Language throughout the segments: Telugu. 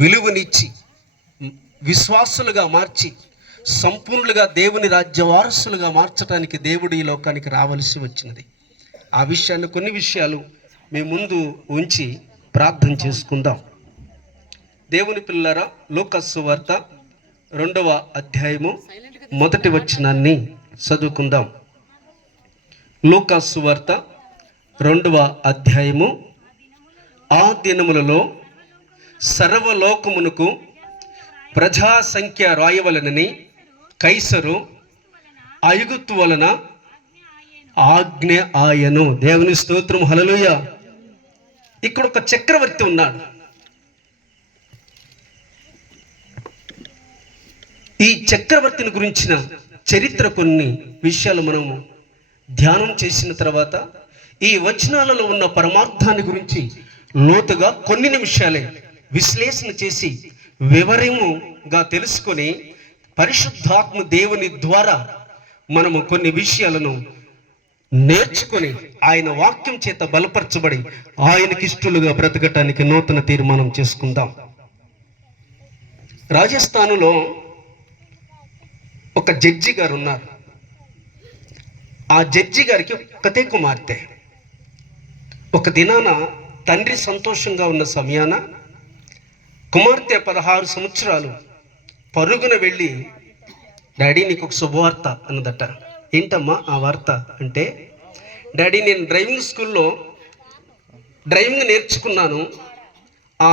విలువనిచ్చి విశ్వాసులుగా మార్చి సంపూర్ణులుగా దేవుని రాజ్య వారసులుగా మార్చడానికి దేవుడు ఈ లోకానికి రావలసి వచ్చినది. ఆ విషయాన్ని కొన్ని విషయాలు మీ ముందు ఉంచి ప్రార్థన చేసుకుందాం. దేవుని పిల్లరా, లూకాసు సువార్త 2వ అధ్యాయము 1వ వచనాన్ని చదువుకుందాం. లూకాసు సువార్త 2వ అధ్యాయము, ఆ దినములలో సర్వలోకమునకు ప్రజా సంఖ్య రాయవలనని కైసరు ఐగుప్తు వలన ఆజ్ఞ ఆయను. దేవుని స్తోత్రం, హల్లెలూయా. ఇక్కడ ఒక చక్రవర్తి ఉన్నాడు. ఈ చక్రవర్తిని గురించిన చరిత్ర కొన్ని విషయాలు మనము ధ్యానం చేసిన తర్వాత ఈ వచనాలలో ఉన్న పరమార్థాన్ని గురించి లోతుగా కొన్ని నిమిషాలే విశ్లేషణ చేసి వివరముగా తెలుసుకొని పరిశుద్ధాత్మ దేవుని ద్వారా మనము కొన్ని విషయాలను నేర్చుకొని ఆయన వాక్యం చేత బలపరచబడి ఆయనకిష్టులుగా బ్రతకటానికి నూతన తీర్మానం చేసుకుందాం. రాజస్థానులో ఒక జడ్జి గారు ఉన్నారు. ఆ జడ్జి గారికి ఒకతే కుమార్తె. ఒక దినాన తండ్రి సంతోషంగా ఉన్న సమయాన కుమార్తె 16 సంవత్సరాలు పరుగున వెళ్ళి, డాడీ నీకు ఒక శుభవార్త అన్నదట. ఏంటమ్మా ఆ వార్త అంటే, డాడీ నేను డ్రైవింగ్ స్కూల్లో డ్రైవింగ్ నేర్చుకున్నాను. ఆ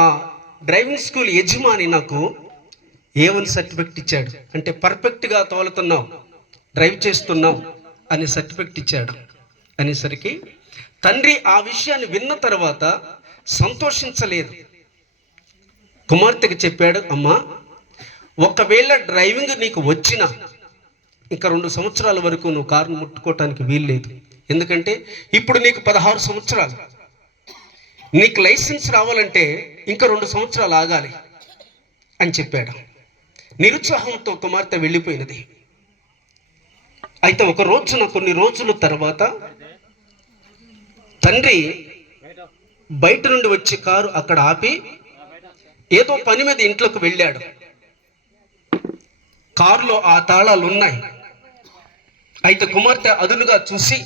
డ్రైవింగ్ స్కూల్ యజమాని నాకు A1 సర్టిఫికెట్ ఇచ్చాడు. అంటే పర్ఫెక్ట్గా తోలుతున్నావు, డ్రైవ్ చేస్తున్నావు అని సర్టిఫికెట్ ఇచ్చాడు అనేసరికి తండ్రి ఆ విషయాన్ని విన్న తర్వాత సంతోషించలేదు. కుమార్తెకి చెప్పాడు, అమ్మా ఒకవేళ డ్రైవింగ్ నీకు వచ్చినా ఇంకా 2 సంవత్సరాల వరకు నువ్వు కారును ముట్టుకోవటానికి వీల్లేదు. ఎందుకంటే ఇప్పుడు నీకు 16 సంవత్సరాలు, నీకు లైసెన్స్ రావాలంటే ఇంకా 2 సంవత్సరాలు ఆగాలి అని చెప్పాడు. నిరుత్సాహంతో కుమార్తె వెళ్ళిపోయినది. అయితే ఒక రోజున కొన్ని రోజుల తర్వాత తండ్రి బయట నుండి వచ్చి కారు అక్కడ ఆపి ఏదో పని మీద ఇంట్లోకి వెళ్ళాడు. కారులో ఆ తాళాలు ఉన్నాయి. అయితే కుమార్తె అదునుగా చూసి,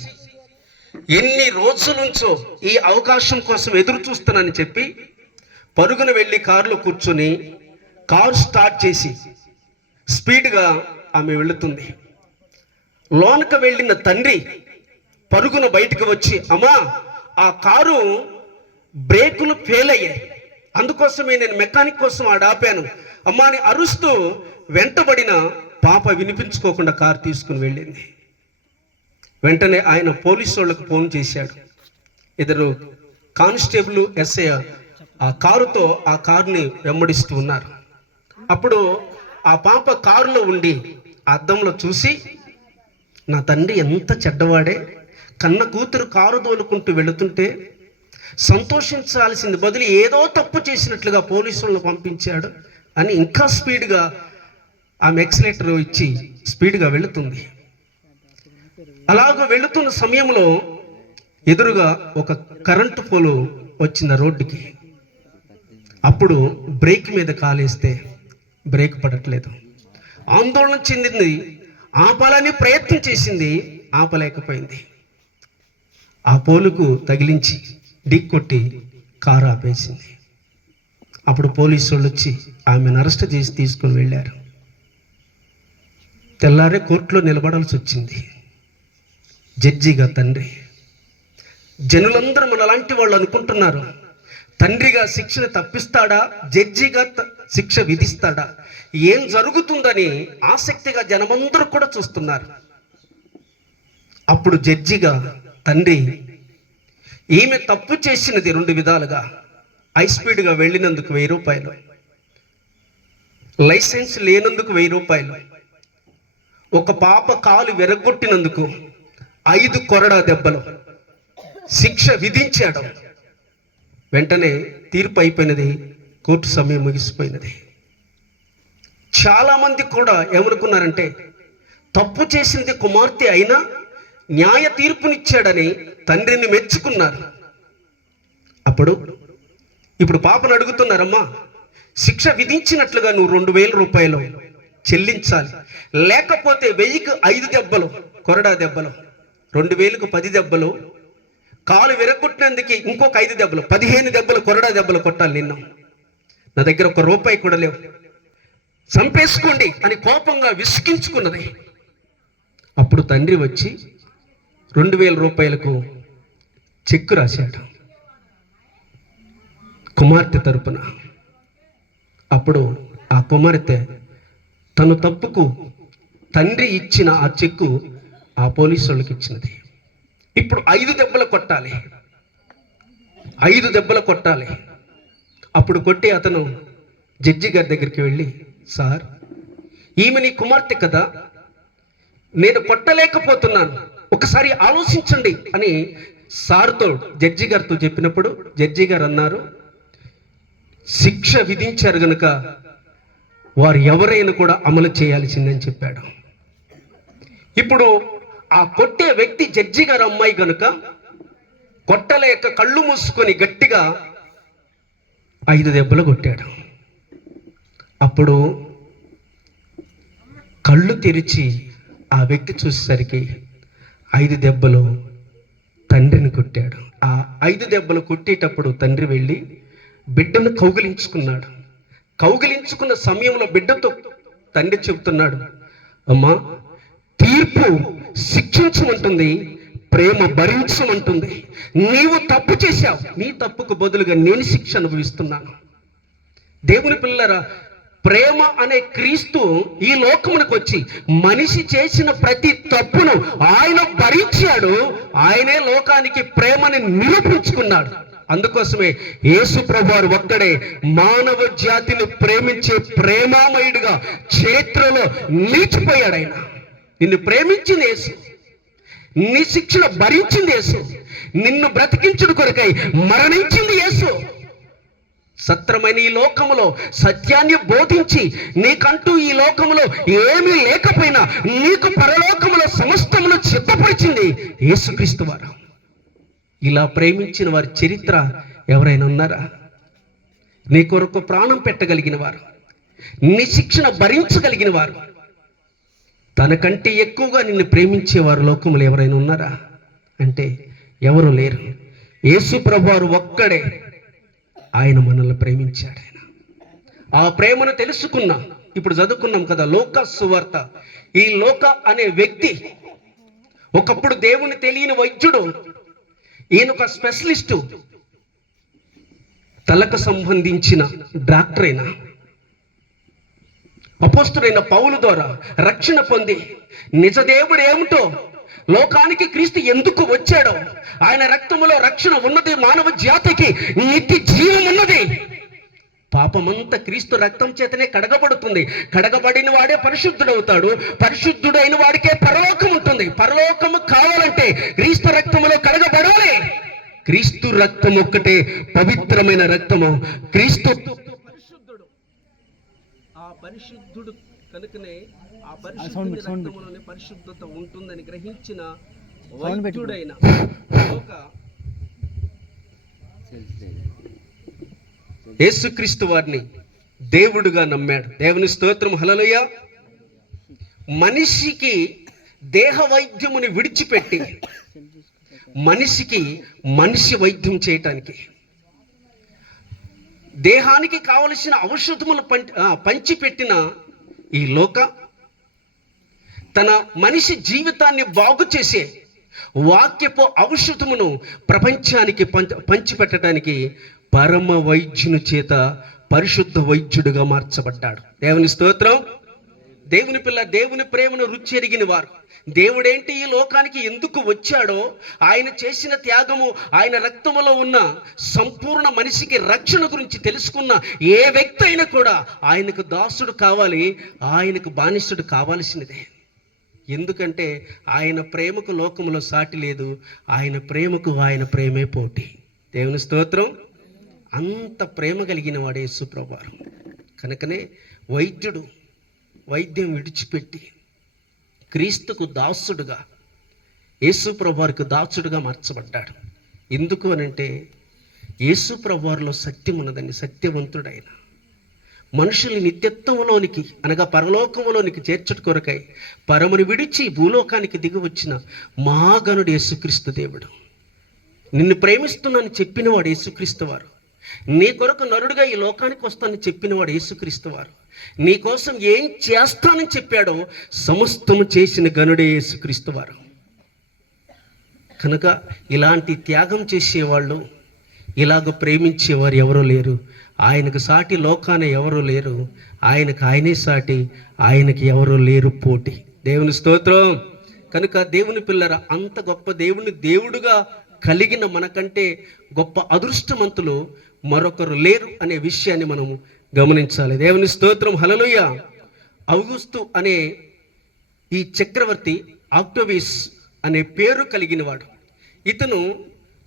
ఎన్ని రోజుల నుంచో ఈ అవకాశం కోసం ఎదురు చూస్తానని చెప్పి పరుగున వెళ్ళి కారులో కూర్చొని కారు స్టార్ట్ చేసి స్పీడ్గా ఆమె వెళుతుంది. లోనకు వెళ్ళిన తండ్రి పరుగున బయటకు వచ్చి, అమ్మా ఆ కారు బ్రేకులు ఫెయిల్ అయ్యాయి, అందుకోసమే నేను మెకానిక్ కోసం ఆడాపాను అమ్మా అని అరుస్తూ వెంటబడిన పాప వినిపించుకోకుండా కారు తీసుకుని వెళ్ళింది. వెంటనే ఆయన పోలీసు వాళ్ళకు ఫోన్ చేశాడు. ఇద్దరు కానిస్టేబుల్ ఎస్ఐ ఆ కారుతో ఆ కారుని వెంబడిస్తూ ఉన్నారు. అప్పుడు ఆ పాప కారులో ఉండి అద్దంలో చూసి, నా తండ్రి ఎంత చెడ్డవాడే, కన్న కూతురు కారు తోలుకుంటూ వెళుతుంటే సంతోషించాల్సింది బదులు ఏదో తప్పు చేసినట్లుగా పోలీసులను పంపించాడు అని ఇంకా స్పీడ్గా ఆమె ఎక్సలేటర్ ఇచ్చి స్పీడ్గా వెళుతుంది. అలాగ వెళుతున్న సమయంలో ఎదురుగా ఒక కరెంటు పోలు వచ్చిన రోడ్డుకి. అప్పుడు బ్రేక్ మీద కాలేస్తే బ్రేక్ పడట్లేదు. ఆందోళన చెందింది, ఆపాలని ప్రయత్నం చేసింది, ఆపలేకపోయింది. ఆ పోలుకు తగిలించి ఢీకొట్టి కారు ఆపేసింది. అప్పుడు పోలీసు వాళ్ళు వచ్చి ఆమెను అరెస్ట్ చేసి తీసుకొని వెళ్ళారు. తెల్లారే కోర్టులో నిలబడాల్సి వచ్చింది. జడ్జిగా తండ్రి. జనులందరూ మనలాంటి వాళ్ళు అనుకుంటున్నారు, తండ్రిగా శిక్షను తప్పిస్తాడా, జడ్జిగా శిక్ష విధిస్తాడా, ఏం జరుగుతుందని ఆసక్తిగా జనమందరూ కూడా చూస్తున్నారు. అప్పుడు జడ్జిగా తండ్రి, ఈమె తప్పు చేసినది 2 విధాలుగా. హై స్పీడ్గా వెళ్ళినందుకు 1000 రూపాయలు, లైసెన్స్ లేనందుకు 1000 రూపాయలు, ఒక పాప కాలు విరగొట్టినందుకు 5 కొరడా దెబ్బలు శిక్ష విధించాడు. వెంటనే తీర్పు అయిపోయినది, కోర్టు సమయం ముగిసిపోయినది. చాలామంది కూడా ఏమనుకున్నారంటే, తప్పు చేసింది కుమార్తె అయినా న్యాయ తీర్పునిచ్చాడని తండ్రిని మెచ్చుకున్నారు. ఇప్పుడు పాపను అడుగుతున్నారమ్మా, శిక్ష విధించినట్లుగా నువ్వు 2,000 రూపాయలు చెల్లించాలి, లేకపోతే 1000కి 5 దెబ్బలు కొరడా దెబ్బలు, 2,000కు 10 దెబ్బలు, కాలు విరగొట్టినందుకు ఇంకొక 5 దెబ్బలు, 15 దెబ్బలు కొరడా దెబ్బలు కొట్టాలి నిన్ను. నా దగ్గర ₹1 కూడా లేవు, చంపేసుకోండి అని కోపంగా విసిగించుకున్నది. అప్పుడు తండ్రి వచ్చి 2,000 రూపాయలకు చెక్కు రాశాడు కుమార్తె తరపున. అప్పుడు ఆ కుమార్తె తన తప్పుకు తండ్రి ఇచ్చిన ఆ చెక్కు ఆ పోలీసు వాళ్ళకి ఇచ్చినది. ఇప్పుడు 5 దెబ్బలు కొట్టాలి, 5 దెబ్బలు కొట్టాలి. అప్పుడు కొట్టి అతను జడ్జి గారి దగ్గరికి వెళ్ళి, సార్, ఈమె నీ కుమార్తె కదా, నేను కొట్టలేకపోతున్నాను, ఒకసారి ఆలోచించండి అని సార్తో జడ్జి గారితో చెప్పినప్పుడు జడ్జి గారు అన్నారు, శిక్ష విధించారు గనుక వారు ఎవరైనా కూడా అమలు చేయాల్సిందని చెప్పాడు. ఇప్పుడు ఆ కొట్టే వ్యక్తి జడ్జి గారు అమ్మాయి గనుక కొట్టలేక కళ్ళు మూసుకొని గట్టిగా 5 దెబ్బలు కొట్టాడు. అప్పుడు కళ్ళు తెరిచి ఆ వ్యక్తి చూసేసరికి 5 దెబ్బలు తండ్రిని కొట్టాడు. ఆ 5 దెబ్బలు కొట్టేటప్పుడు తండ్రి వెళ్ళి బిడ్డను కౌగిలించుకున్నాడు. కౌగిలించుకున్న సమయంలో బిడ్డతో తండ్రి చెబుతున్నాడు, అమ్మా, తీర్పు శిక్షించమంటుంది, ప్రేమ భరించమంటుంది. నీవు తప్పు చేశావు, నీ తప్పుకు బదులుగా నేను శిక్ష అనుభవిస్తున్నాను. దేవుని పిల్లరా, ప్రేమ అనే క్రీస్తు ఈ లోకమునకు వచ్చి మనిషి చేసిన ప్రతి తప్పును ఆయన భరించాడు. ఆయనే లోకానికి ప్రేమని నిరూపించుకున్నాడు. అందుకోసమే యేసు ప్రభువారు ఒక్కడే మానవ జాతిని ప్రేమించే ప్రేమామయుడిగా చరిత్రలో నిలిచిపోయాడు. ఆయన నిన్ను ప్రేమించింది యేసు, నీ శిక్షను భరించింది యేసు, నిన్ను బ్రతికించుడు కొరకై మరణించింది యేసు. సత్రమైన ఈ లోకములో సత్యాన్ని బోధించి నీకంటూ ఈ లోకములో ఏమీ లేకపోయినా నీకు పరలోకములో సమస్తమును సిద్ధపరిచింది యేసుక్రీస్తు వారు. ఇలా ప్రేమించిన వారి చరిత్ర ఎవరైనా ఉన్నారా? నీ కొరకు ప్రాణం పెట్టగలిగిన వారు, నీ శిక్షణ భరించగలిగిన వారు, తనకంటే ఎక్కువగా నిన్ను ప్రేమించేవారు లోకములు ఎవరైనా ఉన్నారా అంటే ఎవరు లేరు. యేసు ప్రభువారు ఒక్కడే ఆయన మనల్ని ప్రేమించాడు. ఆయన ఆ ప్రేమను తెలుసుకున్నాం. ఇప్పుడు చదువుకున్నాం కదా లోకా సువార్త. ఈ లోక అనే వ్యక్తి ఒకప్పుడు దేవుని తెలియని వైద్యుడు, ఈయన ఒక స్పెషలిస్టు, తలకు సంబంధించిన డాక్టర్ అయినా అపోస్తుడైన పౌలు ద్వారా రక్షణ పొంది నిజదేవుడు ఏమిటో, లోకానికి క్రీస్తు ఎందుకు వచ్చాడో, ఆయన రక్తములో రక్షణ ఉన్నది, మానవ జాతికి నిత్య జీవం ఉన్నది, పాపమంతా క్రీస్తు రక్తం చేతనే కడగబడుతుంది, కడగబడిన వాడే పరిశుద్ధుడవుతాడు, పరిశుద్ధుడైన వాడికే పరలోకం ఉంటుంది. పరలోకము కావాలంటే క్రీస్తు రక్తములో కడగబడాలి. క్రీస్తు రక్తం ఒక్కటే పవిత్రమైన రక్తము. క్రీస్తు పరిశుద్ధుడు, ఆ పరిశుద్ధుడు కనుకనే ఆ పరిశుద్ధుని రక్తములోనే పరిశుద్ధత ఉంటుందని గ్రహించిన వైద్యుడైన యేసుక్రీస్తు వారిని దేవుడుగా నమ్మాడు. దేవుని స్తోత్రం, హల్లెలూయా. మనిషికి దేహ వైద్యముని విడిచిపెట్టి మనిషికి మనిషి వైద్యం చేయటానికి, దేహానికి కావలసిన ఔషధములు పంచిపెట్టిన ఈ లోక తన మనిషి జీవితాన్ని బాగు చేసే వాక్యపు ఔషధమును ప్రపంచానికి పంచిపెట్టడానికి పరమ వైద్యుని చేత పరిశుద్ధ వైద్యుడిగా మార్చబడ్డాడు. దేవుని స్తోత్రం. దేవుని పిల్ల, దేవుని ప్రేమను రుచి ఎరిగిన వారు, దేవుడేంటి ఈ లోకానికి ఎందుకు వచ్చాడో, ఆయన చేసిన త్యాగము, ఆయన రక్తములో ఉన్న సంపూర్ణ మనిషికి రక్షణ గురించి తెలుసుకున్న ఏ వ్యక్తి అయినా కూడా ఆయనకు దాసుడు కావాలి, ఆయనకు బానిసుడు కావాల్సినదే. ఎందుకంటే ఆయన ప్రేమకు లోకములో సాటి లేదు, ఆయన ప్రేమకు ఆయన ప్రేమే పోటీ. దేవుని స్తోత్రం. అంత ప్రేమ కలిగిన వాడు యేసు ప్రభువారు. కనుకనే వైద్యుడు వైద్యం విడిచిపెట్టి క్రీస్తుకు దాసుడుగా, యేసు ప్రభువారికి దాసుడుగా మార్చబడ్డాడు. ఎందుకు అనంటే యేసు ప్రభువారిలో సత్యం ఉన్నదని, సత్యవంతుడైన మనుషుల్ని నిత్యత్వంలోనికి అనగా పరలోకంలోనికి చేర్చుట కొరకై పరముని విడిచి భూలోకానికి దిగి వచ్చిన మహాగణుడు యేసుక్రీస్తు దేవుడు. నిన్ను ప్రేమిస్తున్నానని చెప్పినవాడు యేసుక్రీస్తు వారు. నీ కొరకు నరుడుగా ఈ లోకానికి వస్తానని చెప్పినవాడు యేసుక్రీస్తు వారు. నీ కోసం ఏం చేస్తానని చెప్పాడో సమస్తము చేసిన గనుడే యేసుక్రీస్తు వారు. కనుక ఇలాంటి త్యాగం చేసేవాళ్ళు, ఇలాగ ప్రేమించేవారు ఎవరూ లేరు. ఆయనకు సాటి లోకాన ఎవరూ లేరు. ఆయనకు ఆయనే సాటి, ఆయనకి ఎవరూ లేరు పోటీ. దేవుని స్తోత్రం. కనుక దేవుని పిల్లర, అంత గొప్ప దేవుని దేవుడుగా కలిగిన మనకంటే గొప్ప అదృష్టవంతులు మరొకరు లేరు అనే విషయాన్ని మనము గమనించాలి. దేవుని స్తోత్రం. హల్లెలూయా. ఔగుస్తు అనే ఈ చక్రవర్తి ఆక్టోవియస్ అనే పేరు కలిగినవాడు. ఇతను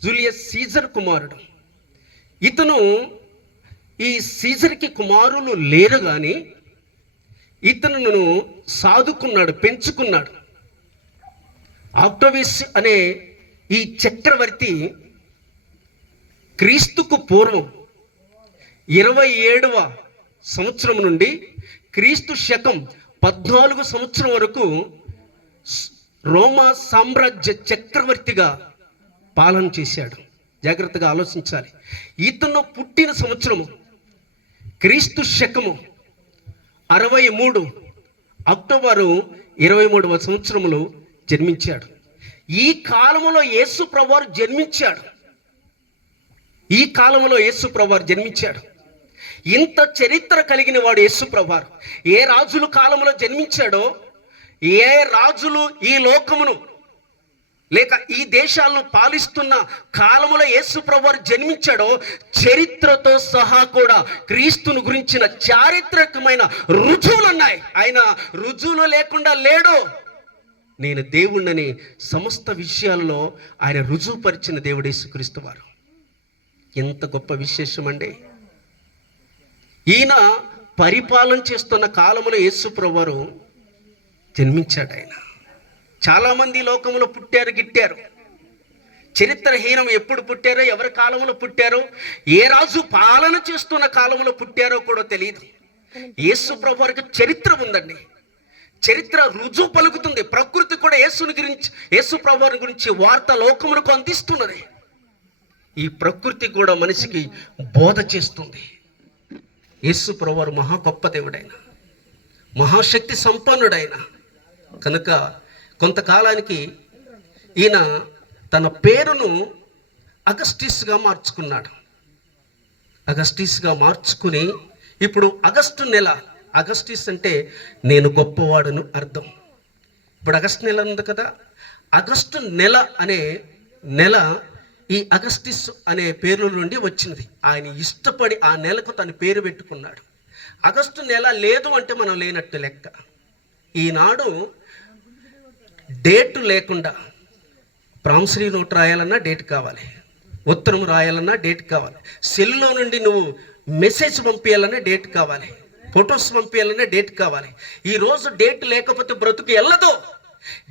జూలియస్ సీజర్ కుమారుడు. ఇతను ఈ సీజర్కి కుమారులు లేరు కానీ ఇతను సాదుకున్నాడు, పెంచుకున్నాడు. ఆక్టోవియస్ అనే ఈ చక్రవర్తి క్రీస్తుకు పూర్వం 27వ సంవత్సరం నుండి క్రీస్తు శకం 14 సంవత్సరం వరకు రోమా సామ్రాజ్య చక్రవర్తిగా పాలన చేశాడు. జాగ్రత్తగా ఆలోచించాలి. ఇతను పుట్టిన సంవత్సరము క్రీస్తు శకము 63 అక్టోబరు 23వ సంవత్సరములో జన్మించాడు. ఈ కాలంలో యేసు ప్రభువారు జన్మించాడు. ఈ కాలంలో యేసు ప్రభువారు జన్మించాడు. ఇంత చరిత్ర కలిగిన వాడు యేసు ప్రభువారు. ఏ రాజుల కాలంలో జన్మించాడో, ఏ రాజులు ఈ లోకమును లేక ఈ దేశాలను పాలిస్తున్న కాలంలో యేసు ప్రభువారు జన్మించాడో, చరిత్రతో సహా కూడా క్రీస్తును గురించిన చారిత్రకమైన రుజువులు ఉన్నాయి. ఆయన రుజువులు లేకుండా లేడు. నేను దేవుణ్ణని సమస్త విషయాల్లో ఆయన రుజువుపరిచిన దేవుడు యేసుక్రీస్తు వారు. ఎంత గొప్ప విశేషం అండి. ఈయన పరిపాలన చేస్తున్న కాలంలో యేసు ప్రభువారు జన్మించాడు. ఆయన చాలామంది లోకంలో పుట్టారు, గిట్టారు. చరిత్రహీనం ఎప్పుడు పుట్టారో, ఎవరి కాలంలో పుట్టారో, ఏ రాజు పాలన చేస్తున్న కాలంలో పుట్టారో కూడా తెలియదు. యేసు ప్రభువారికి చరిత్ర ఉందండి. చరిత్ర రుజువు పలుకుతుంది. ప్రకృతి కూడా యేసుని గురించి, యేసు ప్రభువారి గురించి వార్త లోకములకు అందిస్తున్నది. ఈ ప్రకృతి కూడా మనిషికి బోధ చేస్తుంది. యేసు ప్రభువారు మహా గొప్ప దేవుడైన, మహాశక్తి సంపన్నుడైన. కనుక కొంతకాలానికి ఈయన తన పేరును అగస్టిస్గా మార్చుకున్నాడు. అగస్టిస్గా మార్చుకుని ఇప్పుడు ఆగస్టు నెల, అగస్టిస్ అంటే నేను గొప్పవాడును అర్థం. ఇప్పుడు ఆగస్టు నెల ఉంది కదా, ఆగస్టు నెల అనే నెల ఈ అగస్టిస్ అనే పేరు నుండి వచ్చినది. ఆయన ఇష్టపడి ఆ నెలకు తన పేరు పెట్టుకున్నాడు. ఆగస్టు నెల లేదు అంటే మనం లేనట్టు లెక్క. ఈనాడు డేటు లేకుండా ప్రామిసరీ నోట్ రాయాలన్నా డేట్ కావాలి, ఉత్తరం రాయాలన్నా డేట్ కావాలి, సెల్లో నుండి నువ్వు మెసేజ్ పంపించాలన్నా డేట్ కావాలి, ఫొటోస్ పంపించాలన్నా డేట్ కావాలి. ఈరోజు డేట్ లేకపోతే బ్రతుకు వెళ్ళదు.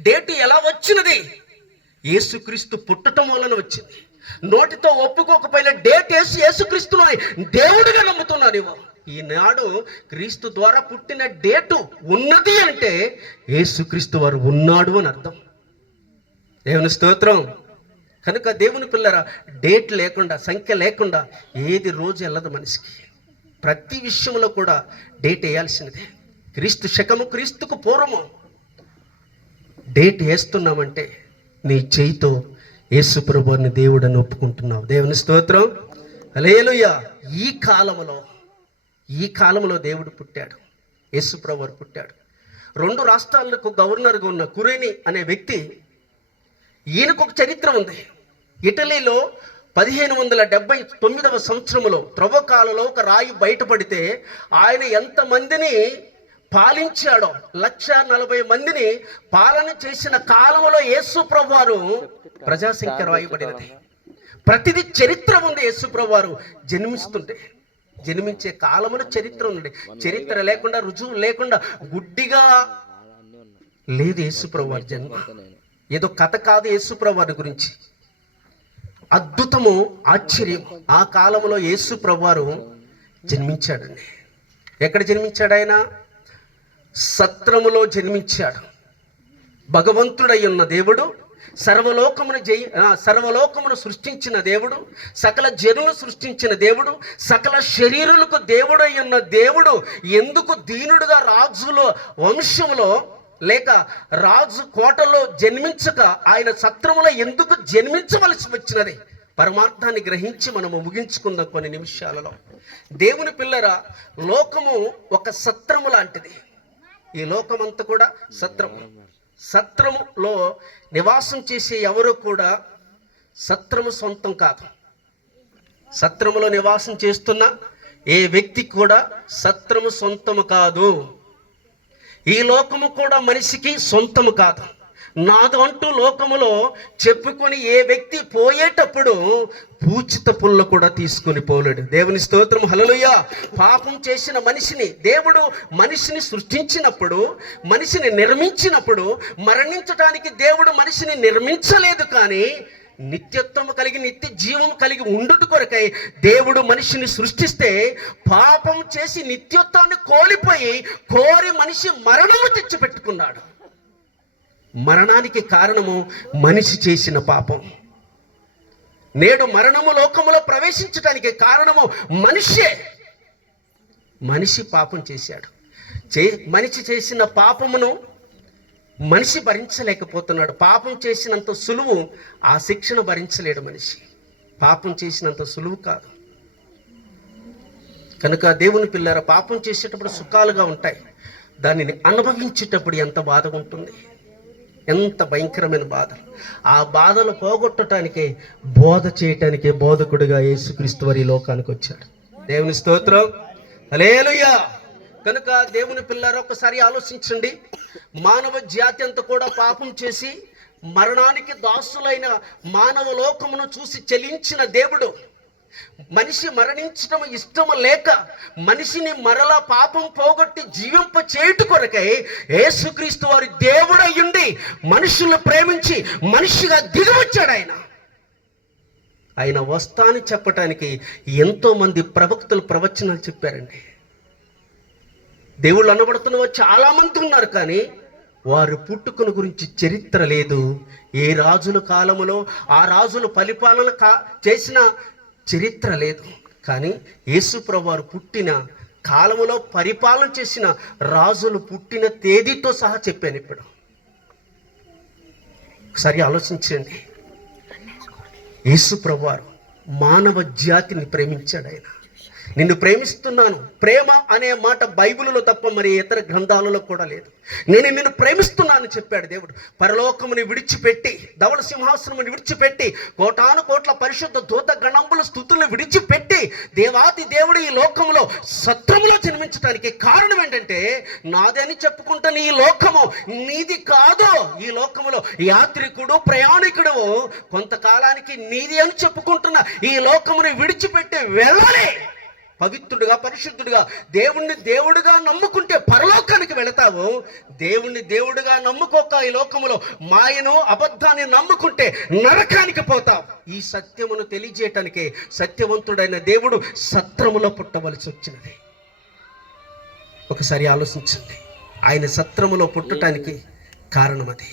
డేటు ఎలా వచ్చినది? యేసుక్రీస్తు పుట్టడం వలన వచ్చింది. నోటితో ఒప్పుకోకపోయినా డేట్ వేసి యేసుక్రీస్తును దేవుడిగా నమ్ముతున్నాను. ఈనాడు క్రీస్తు ద్వారా పుట్టిన డేటు ఉన్నది అంటే యేసుక్రీస్తు వారు ఉన్నాడు అని అర్థం. దేవుని స్తోత్రం. కనుక దేవుని పిల్లరా, డేట్ లేకుండా, సంఖ్య లేకుండా ఏది రోజు వెళ్ళదు మనిషికి. ప్రతి విషయంలో కూడా డేట్ వేయాల్సినదే. క్రీస్తు శకము, క్రీస్తుకు పూర్వము డేట్ వేస్తున్నామంటే నీ చేయితో యేసు ప్రభువుని దేవుడని ఒప్పుకుంటున్నావు. దేవుని స్తోత్రం. హల్లెలూయా. ఈ కాలంలో దేవుడు పుట్టాడు, యేసు ప్రభువు పుట్టాడు. 2 రాష్ట్రాలకు గవర్నర్గా ఉన్న కురేని అనే వ్యక్తి, ఈయనకు ఒక చరిత్ర ఉంది. ఇటలీలో 1579వ సంవత్సరంలో త్రవ్వకాలలో ఒక రాయి బయటపడితే ఆయన ఎంతమందిని పాలించాడో, 140 మందిని పాలన చేసిన కాలంలో యేసు ప్రభువారు ప్రజాసంఖ్య రాయబడినది. ప్రతిదీ చరిత్ర ఉంది. యేసు ప్రభువారు జన్మించే కాలంలో చరిత్ర ఉంది. చరిత్ర లేకుండా, రుజువు లేకుండా, గుడ్డిగా లేదు యేసు ప్రభువారి జన్మ. ఏదో కథ కాదు యేసు ప్రభువారి గురించి. అద్భుతము, ఆశ్చర్యం. ఆ కాలంలో యేసు ప్రభువారు జన్మించాడండి. ఎక్కడ జన్మించాడు ఆయన? సత్రములో జన్మించాడు. భగవంతుడై ఉన్న దేవుడు, సర్వలోకమును సృష్టించిన దేవుడు, సకల జనులు సృష్టించిన దేవుడు, సకల శరీరులకు దేవుడై ఉన్న దేవుడు ఎందుకు దీనుడుగా రాజుల వంశంలో లేక రాజు కోటలో జన్మించక ఆయన సత్రములో ఎందుకు జన్మించవలసి వచ్చినది? పరమార్థాన్ని గ్రహించి మనము ముగించుకుందాం కొన్ని నిమిషాలలో. దేవుని పిల్లరా, లోకము ఒక సత్రము లాంటిది. ఈ లోకమంతా కూడా సత్రములో నివాసం చేసే ఎవరు కూడా సత్రము సొంతం కాదు. సత్రములో నివాసం చేస్తున్న ఏ వ్యక్తి కూడా సత్రము సొంతము కాదు. ఈ లోకము కూడా మనిషికి సొంతము కాదు. నాదు అంటూ లోకములో చెప్పుకొని ఏ వ్యక్తి పోయేటప్పుడు పూచిత పుల్ల కూడా తీసుకొని పోలేడు. దేవుని స్తోత్రం, హల్లెలూయా. పాపం చేసిన దేవుడు మనిషిని సృష్టించినప్పుడు, మనిషిని నిర్మించినప్పుడు, మరణించడానికి దేవుడు మనిషిని నిర్మించలేదు, కానీ నిత్యత్వము కలిగి నిత్య జీవం కలిగి ఉండుట కొరకై దేవుడు మనిషిని సృష్టిస్తే, పాపం చేసి నిత్యత్వాన్ని కోరి మనిషి మరణము తెచ్చిపెట్టుకున్నాడు. మరణానికి కారణము మనిషి చేసిన పాపం. నేడు మరణము లోకములో ప్రవేశించడానికి కారణము మనిషే. మనిషి పాపం చేశాడు. మనిషి చేసిన పాపమును మనిషి భరించలేకపోతున్నాడు. పాపం చేసినంత సులువు ఆ శిక్షను భరించలేడు మనిషి. పాపం చేసినంత సులువు కాదు. కనుక దేవుని పిల్లరా, పాపం చేసేటప్పుడు సుఖాలుగా ఉంటాయి, దానిని అనుభవించేటప్పుడు ఎంత బాధగా ఉంటుంది, ఎంత భయంకరమైన బాధ. ఆ బాధలు పోగొట్టడానికే, బోధ చేయటానికే బోధకుడిగా యేసుక్రీస్తు వారి లోకానికి వచ్చాడు. దేవుని స్తోత్రం, హల్లెలూయా. కనుక దేవుని పిల్లరా, ఒకసారి ఆలోచించండి. మానవ జాతి అంతా కూడా పాపం చేసి మరణానికి దాసులైన మానవ లోకమును చూసి చలించిన దేవుడు మనిషి మరణించడం ఇష్టము లేక మనిషిని మరలా పాపం పోగొట్టి జీవింప చేయుట కొరకై యేసుక్రీస్తు వారి దేవుడయ్యుండి మనుషులను ప్రేమించి మనిషిగా దిగివచ్చాడు. ఆయన వస్తానని చెప్పటానికి ఎంతో మంది ప్రవక్తలు ప్రవచనాలు చెప్పారండి. దేవుళ్ళు అనబడుతున్న వారు చాలా మంది ఉన్నారు, కానీ వారు పుట్టుకను గురించి చరిత్ర లేదు. ఏ రాజుల కాలములో ఆ రాజులు పరిపాలన చేసిన చరిత్ర లేదు. కానీ యేసుప్రభు వారు పుట్టిన కాలములో పరిపాలన చేసిన రాజులు పుట్టిన తేదీతో సహా చెప్పాను. ఇప్పుడు ఒకసారి ఆలోచించండి. యేసుప్రభు వారు మానవ జాతిని ప్రేమించాడు. ఆయన నిన్ను ప్రేమిస్తున్నాను. ప్రేమ అనే మాట బైబిల్లో తప్ప మరి ఇతర గ్రంథాలలో కూడా లేదు. నేను నిన్ను ప్రేమిస్తున్నాను చెప్పాడు దేవుడు. పరలోకముని విడిచిపెట్టి, ధవళ సింహాసనముని విడిచిపెట్టి, కోటాను కోట్ల పరిశుద్ధ దూత గణంబుల స్తుతులను విడిచిపెట్టి దేవాది దేవుడు ఈ లోకంలో సత్రములో జన్మించడానికి కారణం ఏంటంటే, నాదని చెప్పుకుంటున్న ఈ లోకము నీది కాదు. ఈ లోకములో యాత్రికుడు, ప్రయాణికుడు కొంతకాలానికి నీది అని చెప్పుకుంటున్న ఈ లోకముని విడిచిపెట్టి వెళ్ళాలి. పవిత్రుడిగా, పరిశుద్ధుడిగా, దేవుణ్ణి దేవుడిగా నమ్ముకుంటే పరలోకానికి వెళతావు. దేవుణ్ణి దేవుడిగా నమ్ముకోక ఈ లోకములో మాయను, అబద్ధాన్ని నమ్ముకుంటే నరకానికి పోతావు. ఈ సత్యమును తెలియజేయటానికే సత్యవంతుడైన దేవుడు సత్రములో పుట్టవలసి వచ్చినది. ఒకసారి ఆలోచించండి. ఆయన సత్రములో పుట్టడానికి కారణం అది.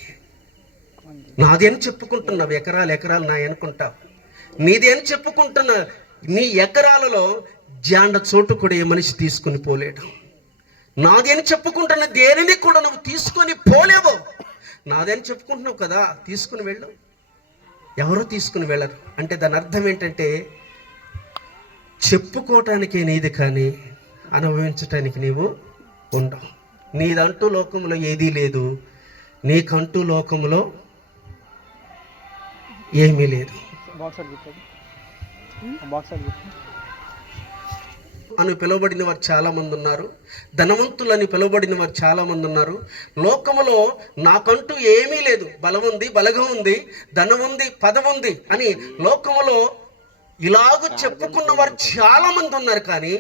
నాది అని చెప్పుకుంటున్నావు, ఎకరాలు నాయి అనుకుంటావు. నీది అని చెప్పుకుంటున్న నీ ఎకరాలలో జాండ చోటు కూడా ఏ మనిషి తీసుకుని పోలేడు. నాది అని చెప్పుకుంటున్న దేనిని కూడా నువ్వు తీసుకొని పోలేవు. నాది అని చెప్పుకుంటున్నావు కదా, తీసుకుని వెళ్ళు. ఎవరో తీసుకుని వెళ్ళరు. అంటే దాని అర్థం ఏంటంటే, చెప్పుకోవటానికే నీది, కానీ అనుభవించటానికి నీవు ఉండవు. నీదంటూ లోకంలో ఏదీ లేదు, నీకంటూ లోకంలో ఏమీ లేదు. అని పిలువబడిన వారు చాలామంది ఉన్నారు. ధనవంతులని పిలువబడిన వారు చాలామంది ఉన్నారు. లోకములో నాకంటూ ఏమీ లేదు, బలం ఉంది, బలగం ఉంది, ధనం ఉంది, పదం ఉంది అని లోకములో ఇలాగ చెప్పుకున్న వారు చాలామంది ఉన్నారు. కానీ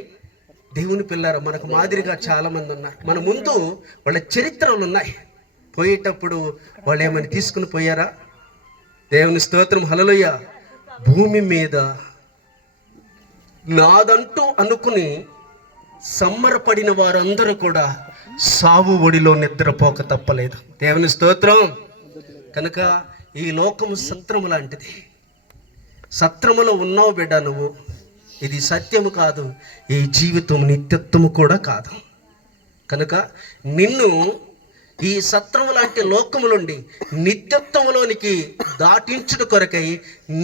దేవుని పిల్లలు మనకు మాదిరిగా చాలామంది ఉన్నారు. మన ముందు వాళ్ళ చరిత్రలు ఉన్నాయి. పోయేటప్పుడు వాళ్ళు ఏమైనా తీసుకుని పోయారా? దేవుని స్తోత్రం, హల్లెలూయా. భూమి మీద నాదంటూ అనుకుని సమ్మరపడిన వారందరూ కూడా సావు ఒడిలో నిద్రపోక తప్పలేదు. దేవుని స్తోత్రం. కనుక ఈ లోకము సత్రము లాంటిది. సత్రములో ఉన్నావు బిడ్డ నువ్వు. ఇది సత్యము కాదు, ఈ జీవితం నిత్యత్వము కూడా కాదు. కనుక నిన్ను ఈ సత్రము లాంటి లోకములుండి నిత్యత్వములోనికి దాటించుట కొరకై,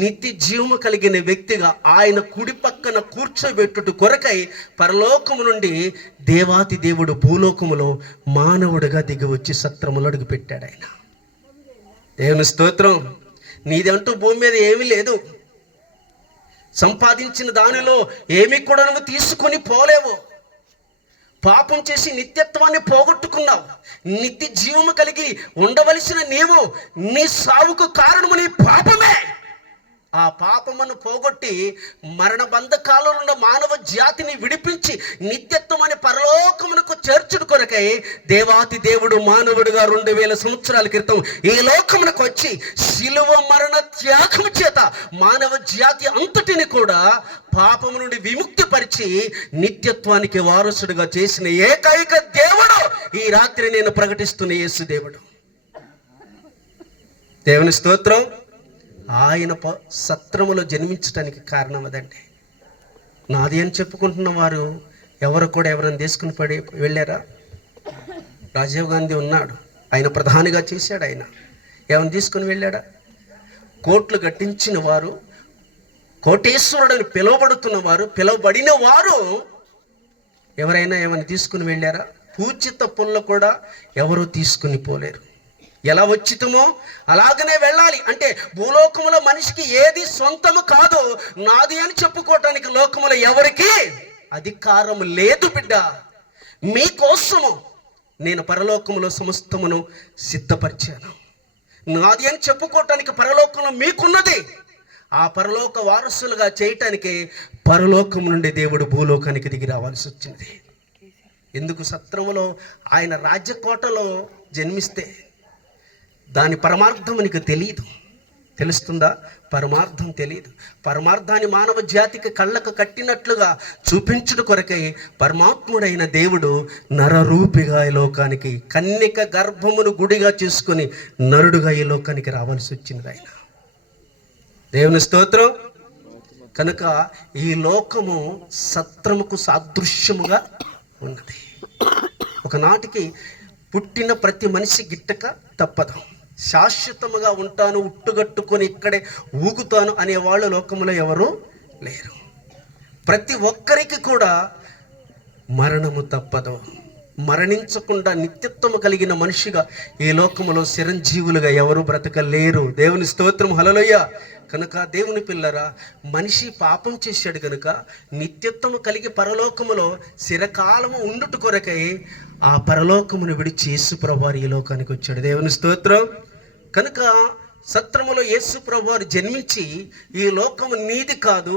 నిత్య జీవము కలిగిన వ్యక్తిగా ఆయన కుడి పక్కన కూర్చోబెట్టుట కొరకై పరలోకము నుండి దేవాతి దేవుడు భూలోకములో మానవుడిగా దిగి వచ్చి సత్రములో అడుగు పెట్టాడు ఆయన. దేవుని స్తోత్రం. నీదంటూ భూమి మీద ఏమీ లేదు. సంపాదించిన దానిలో ఏమీ కూడా నువ్వు తీసుకొని పోలేవు. పాపం చేసి నిత్యత్వాన్ని పోగొట్టుకున్నావు. నిత్య జీవము కలిగి ఉండవలసిన నీవు, నీ సావుకు కారణము నీ పాపమే. ఆ పాపమును పోగొట్టి మరణ బంధకాలలో ఉన్న మానవ జాతిని విడిపించి నిత్యత్వం అనే పరలోకమునకు చేర్చుడు కొరకై దేవాతి దేవుడు మానవుడిగా 2000 సంవత్సరాల క్రితం ఈ లోకమునకు వచ్చి శిలువ మరణ త్యాగము చేత మానవ జాతి అంతటిని కూడా పాపము నుండి విముక్తి పరిచి నిత్యత్వానికి వారసుడిగా చేసిన ఏకైక దేవుడు ఈ రాత్రి నేను ప్రకటిస్తున్న యేసు దేవుడు. దేవుని స్తోత్రం. ఆయన సత్రములో జన్మించడానికి కారణం అదండి. నాది అని చెప్పుకుంటున్న వారు ఎవరు కూడా ఎవరైనా తీసుకుని వెళ్ళారా? రాజీవ్ గాంధీ ఉన్నాడు, ఆయన ప్రధానిగా చేశాడు. ఆయన ఏమైనా తీసుకుని వెళ్ళాడా? కోట్లు కట్టించిన వారు, కోటేశ్వరుడని పిలువబడిన వారు ఎవరైనా ఏమైనా తీసుకుని వెళ్ళారా? పూచిత పుల్ల కూడా ఎవరూ తీసుకుని పోలేరు. ఎలా వచ్చితమో అలాగనే వెళ్ళాలి. అంటే భూలోకములో మనిషికి ఏది సొంతము కాదు. నాది అని చెప్పుకోవటానికి లోకములో ఎవరికి అధికారం లేదు బిడ్డ. మీకోసము నేను పరలోకములో సమస్తమును సిద్ధపరిచాను. నాది అని చెప్పుకోవటానికి పరలోకంలో మీకున్నది. ఆ పరలోక వారసులుగా చేయటానికి పరలోకం నుండి దేవుడు భూలోకానికి దిగి రావాల్సి వచ్చింది. ఎందుకు? సత్రములో ఆయన రాజ్యకోటలో జన్మిస్తే దాని పరమార్థం నీకు తెలియదు. తెలుస్తుందా? పరమార్థం తెలియదు. పరమార్థాన్ని మానవ జాతికి కళ్ళకు కట్టినట్లుగా చూపించుట కొరకై పరమాత్ముడైన దేవుడు నరరూపిగా ఈ లోకానికి, కన్యక గర్భమును గుడిగా చేసుకుని నరుడుగా ఈ లోకానికి రావాల్సి వచ్చింది ఆయన. దేవుని స్తోత్రం. కనుక ఈ లోకము సత్రముకు సాదృశ్యముగా ఉన్నది. ఒకనాటికి పుట్టిన ప్రతి మనిషి గిట్టక తప్పదు. శాశ్వతముగా ఉంటాను, ఉట్టుగట్టుకొని ఇక్కడే ఊగుతాను అనేవాళ్ళు లోకములో ఎవరు లేరు. ప్రతి ఒక్కరికి కూడా మరణము తప్పదు. మరణించకుండా నిత్యత్వము కలిగిన మనిషిగా ఈ లోకములో చిరంజీవులుగా ఎవరు బ్రతకలేరు. దేవుని స్తోత్రం. హల్లెలూయా. కనుక దేవుని పిల్లరా, మనిషి పాపం చేశాడు కనుక నిత్యత్వము కలిగి పరలోకములో చిరకాలము ఉండుట కొరకై ఆ పరలోకమును విడిచి యేసు ప్రభువారు ఈ లోకానికి వచ్చాడు. దేవుని స్తోత్రం. కనుక సత్రములో యేసు ప్రభువారు జన్మించి ఈ లోకము నీది కాదు,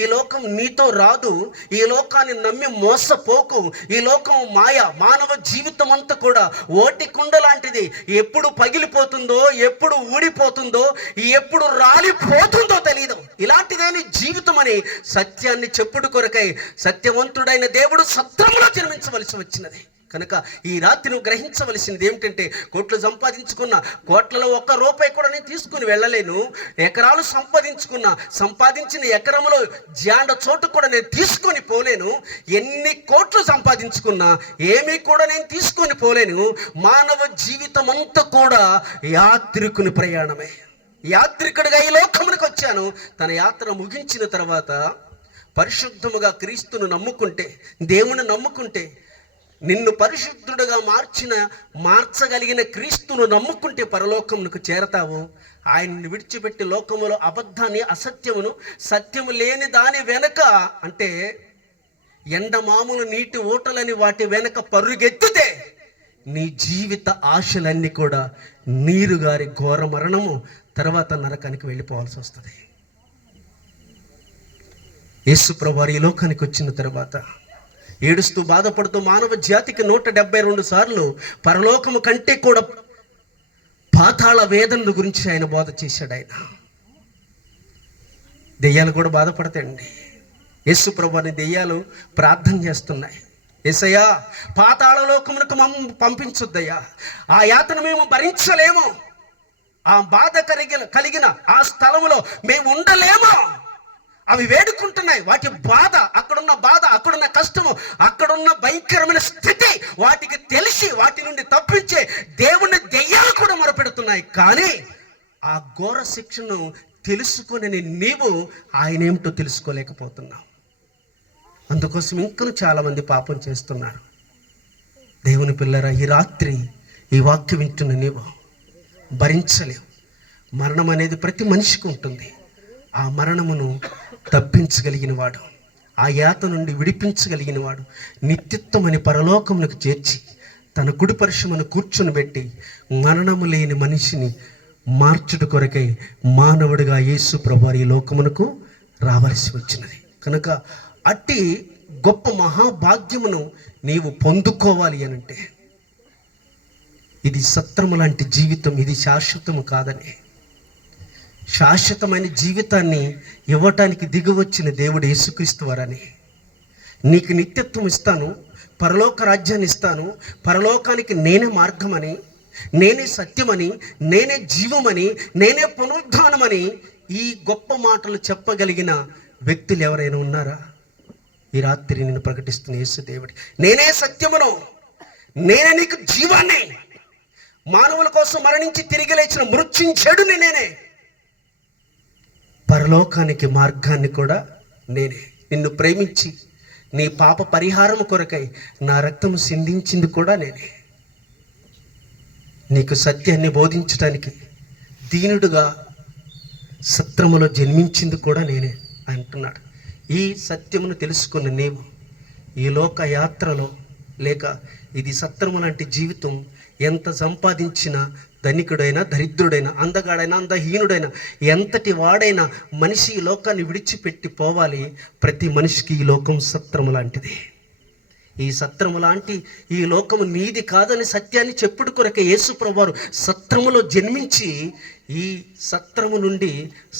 ఈ లోకం నీతో రాదు, ఈ లోకాన్ని నమ్మి మోసపోకు, ఈ లోకం మాయ, మానవ జీవితం అంతా కూడా ఓటి కుండ లాంటిది. ఎప్పుడు పగిలిపోతుందో, ఎప్పుడు ఊడిపోతుందో, ఎప్పుడు రాలిపోతుందో తెలియదు. ఇలాంటిదేని జీవితం అని సత్యాన్ని చెప్పుడు కొరకై సత్యవంతుడైన దేవుడు సత్రములో జన్మించవలసి వచ్చినది. కనుక ఈ రాత్రి నువ్వు గ్రహించవలసింది ఏమిటంటే, కోట్లు సంపాదించుకున్న, కోట్లలో ₹1 కూడా నేను తీసుకుని వెళ్ళలేను. ఎకరాలు సంపాదించిన ఎకరంలో జాండ చోటు కూడా నేను తీసుకొని పోలేను. ఎన్ని కోట్లు సంపాదించుకున్నా ఏమీ కూడా నేను తీసుకొని పోలేను. మానవ జీవితం అంతా కూడా యాత్రికుని ప్రయాణమే. యాత్రికుడిగా ఈ లోకమునికి వచ్చాను. తన యాత్ర ముగించిన తర్వాత పరిశుద్ధముగా క్రీస్తును నమ్ముకుంటే, దేవుని నమ్ముకుంటే, నిన్ను పరిశుద్ధుడుగా మార్చగలిగిన క్రీస్తును నమ్ముకుంటే పరలోకమునకు చేరతావు. ఆయన్ని విడిచిపెట్టి లోకములో అబద్ధాన్ని, అసత్యమును, సత్యము లేని దాని వెనక, అంటే ఎండమాములు నీటి ఊటలని వాటి వెనక పరుగెత్తితే నీ జీవిత ఆశలన్నీ కూడా నీరుగారి ఘోర మరణము, తర్వాత నరకానికి వెళ్ళిపోవాల్సి వస్తుంది. యేసు ప్రభువారు ఈ లోకానికి వచ్చిన తర్వాత ఏడుస్తూ బాధపడుతూ మానవ జాతికి 172 సార్లు పరలోకము కంటే కూడా పాతాళ వేదనల గురించి ఆయన బోధ చేశాడు. ఆయన దెయ్యాలు కూడా బాధపడతాయండి. యేసు ప్రభువుని దెయ్యాలు ప్రార్థన చేస్తున్నాయి. యేసయ్యా, పాతాళ లోకమునకు మమ్మ పంపించొద్దయ్యా, ఆ యాతన మేము భరించలేము, ఆ బాధ కలిగిన ఆ స్థలములో మేము ఉండలేము. అవి వేడుకుంటున్నాయి, వాటి బాధ, అక్కడున్న బాధ, అక్కడున్న కష్టము, అక్కడున్న భయంకరమైన స్థితి వాటికి తెలిసి వాటి నుండి తప్పించే దేవుని దెయ్యాలు కూడా మొరపెడుతున్నాయి. కానీ ఆ ఘోర శిక్షను తెలుసుకొని నీవు ఆయన ఏమిటో తెలుసుకోలేకపోతున్నావు. అందుకోసం ఇంకను చాలామంది పాపం చేస్తున్నారు. దేవుని పిల్లరా, ఈ రాత్రి ఈ వాక్యం వింటున్న నీవు భరించలేవు. మరణం అనేది ప్రతి మనిషికి ఉంటుంది. ఆ మరణమును తప్పించగలిగిన వాడు, ఆ యాత నుండి విడిపించగలిగిన వాడు, నిత్యత్వమని పరలోకమునకు చేర్చి తన కుడి పరుషమును కూర్చుని పెట్టి మరణము లేని మనిషిని మార్చుట కొరకై మానవుడిగా యేసు ప్రభువు ఈ లోకమునకు రావలసి వచ్చినది. కనుక అట్టి గొప్ప మహాభాగ్యమును నీవు పొందుకోవాలి అనంటే ఇది సత్రము లాంటి జీవితం, ఇది శాశ్వతము కాదని, శాశ్వతమైన జీవితాన్ని ఇవ్వటానికి దిగివచ్చిన దేవుడు యేసుక్రీస్తు వారని, నీకు నిత్యత్వం ఇస్తాను, పరలోక రాజ్యాన్ని ఇస్తాను, పరలోకానికి నేనే మార్గమని, నేనే సత్యమని, నేనే జీవమని, నేనే పునరుద్ధానమని ఈ గొప్ప మాటలు చెప్పగలిగిన వ్యక్తులు ఎవరైనా ఉన్నారా? ఈ రాత్రి నేను ప్రకటిస్తున్న యేసు దేవుడి, నేనే సత్యమును, నేనే నీకు జీవాన్ని, మానవుల కోసం మరణించి తిరిగి లేచిన మృత్యుంజయుడిని నేనే, పరలోకానికి మార్గాన్ని కూడా నేనే, నిన్ను ప్రేమించి నీ పాప పరిహారం కొరకై నా రక్తము సిందించింది కూడా నేనే, నీకు సత్యాన్ని బోధించడానికి దీనుడుగా సత్రములో జన్మించింది కూడా నేనే అంటున్నాడు. ఈ సత్యమును తెలుసుకున్న నీవు ఈ లోక యాత్రలో, లేక ఇది సత్రము లాంటి జీవితం, ఎంత సంపాదించినా, ధనికుడైనా దరిద్రుడైనా, అందగాడైనా అందహీనుడైనా, ఎంతటి వాడైనా మనిషి ఈ లోకాన్ని విడిచిపెట్టి పోవాలి. ప్రతి మనిషికి ఈ లోకం సత్రము లాంటిది. ఈ సత్రము లాంటి ఈ లోకము నీది కాదని సత్యాన్ని చెప్పుడు కొరకే యేసు ప్రభువారు సత్రములో జన్మించి ఈ సత్రము నుండి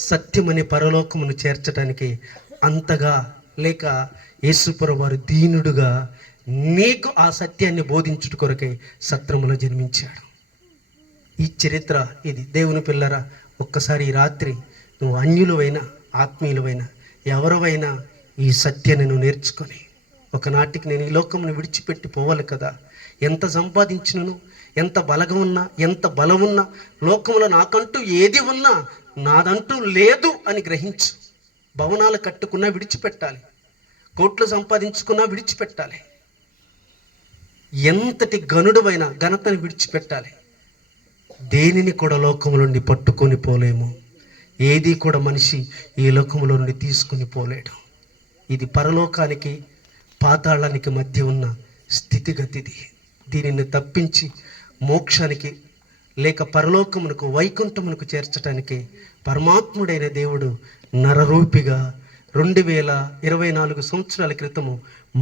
సత్యమనే పరలోకమును చేర్చడానికి అంతగా, లేక యేసు ప్రభువారు దీనుడుగా నీకు ఆ సత్యాన్ని బోధించుట కొరకై సత్రములో జన్మించాడు. ఈ చరిత్ర ఇది. దేవుని పిల్లరా, ఒక్కసారి ఈ రాత్రి నువ్వు అన్యులవైనా ఆత్మీయులవైనా ఎవరివైనా ఈ సత్యాన్ని నువ్వు నేర్చుకొని, ఒకనాటికి నేను ఈ లోకమును విడిచిపెట్టి పోవాలి కదా, ఎంత సంపాదించినను, ఎంత బలగం ఉన్నా, ఎంత బలం ఉన్నా, లోకంలో నాకంటూ ఏది ఉన్నా నాదంటూ లేదు అని గ్రహించు. భవనాలు కట్టుకున్నా విడిచిపెట్టాలి, కోట్లు సంపాదించుకున్నా విడిచిపెట్టాలి, ఎంతటి గనుడువైన ఘనతను విడిచిపెట్టాలి. దేనిని కూడా లోకములో నుండి పట్టుకొని పోలేము, ఏది కూడా మనిషి ఈ లోకములో నుండి తీసుకొని పోలేడు. ఇది పరలోకానికి పాతాళానికి మధ్య ఉన్న స్థితిగతిది. దీనిని తప్పించి మోక్షానికి, లేక పరలోకమునకు, వైకుంఠమునకు చేర్చడానికి పరమాత్ముడైన దేవుడు నరరూపిగా 2024 సంవత్సరాల క్రితము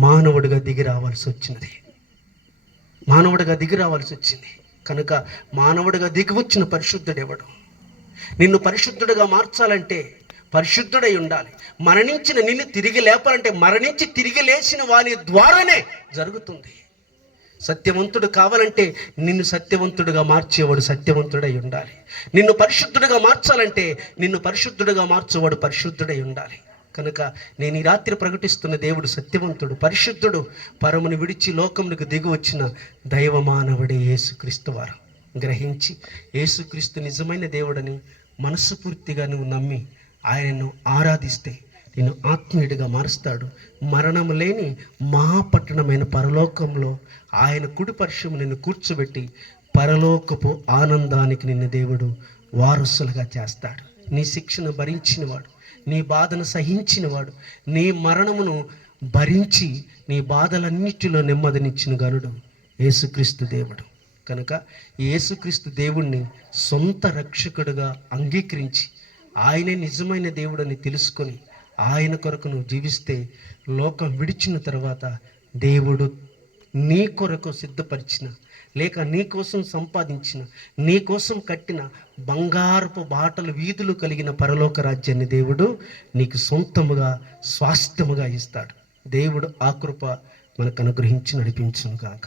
మానవుడిగా దిగి రావాల్సి వచ్చినది. మానవుడిగా దిగి రావాల్సి వచ్చింది. కనుక మానవుడిగా దిగి వచ్చిన పరిశుద్ధుడెవడు? నిన్ను పరిశుద్ధుడిగా మార్చాలంటే పరిశుద్ధుడై ఉండాలి. మరణించిన నిన్ను తిరిగి లేపాలంటే మరణించి తిరిగి లేచిన వాని ద్వారానే జరుగుతుంది. సత్యవంతుడు కావాలంటే నిన్ను సత్యవంతుడిగా మార్చేవాడు సత్యవంతుడై ఉండాలి. నిన్ను పరిశుద్ధుడిగా మార్చాలంటే నిన్ను పరిశుద్ధుడిగా మార్చేవాడు పరిశుద్ధుడై ఉండాలి. కనుక నేను ఈ రాత్రి ప్రకటిస్తున్న దేవుడు సత్యవంతుడు, పరిశుద్ధుడు, పరమును విడిచి లోకమునికి దిగి వచ్చిన దైవమానవుడే యేసుక్రీస్తు వారు. గ్రహించి యేసుక్రీస్తు నిజమైన దేవుడని మనస్ఫూర్తిగా నువ్వు నమ్మి ఆయనను ఆరాధిస్తే నిన్ను ఆత్మీయుడిగా మారుస్తాడు. మరణము లేని మహాపట్టణమైన పరలోకంలో ఆయన కుడి పరుషము నిన్ను కూర్చోబెట్టి పరలోకపు ఆనందానికి నిన్ను దేవుడు వారసులుగా చేస్తాడు. నీ శిక్షను భరించినవాడు, నీ బాధను సహించినవాడు, నీ మరణమును భరించి నీ బాధలన్నిటిలో నెమ్మదినిచ్చిన గనుడు యేసుక్రీస్తు దేవుడు. కనుక యేసుక్రీస్తు దేవుణ్ణి సొంత రక్షకుడుగా అంగీకరించి ఆయనే నిజమైన దేవుడని తెలుసుకొని ఆయన కొరకు నువ్వు జీవిస్తే లోకం విడిచిన తర్వాత దేవుడు నీ కొరకు సిద్ధపరిచిన, లేక నీ కోసం సంపాదించిన, నీ కోసం కట్టిన బంగారపు బాటలు వీధులు కలిగిన పరలోక రాజ్యాన్ని దేవుడు నీకు సొంతముగా స్వాస్థ్యముగా ఇస్తాడు. దేవుడు ఆ కృప మనకు అనుగ్రహించి నడిపించును గాక.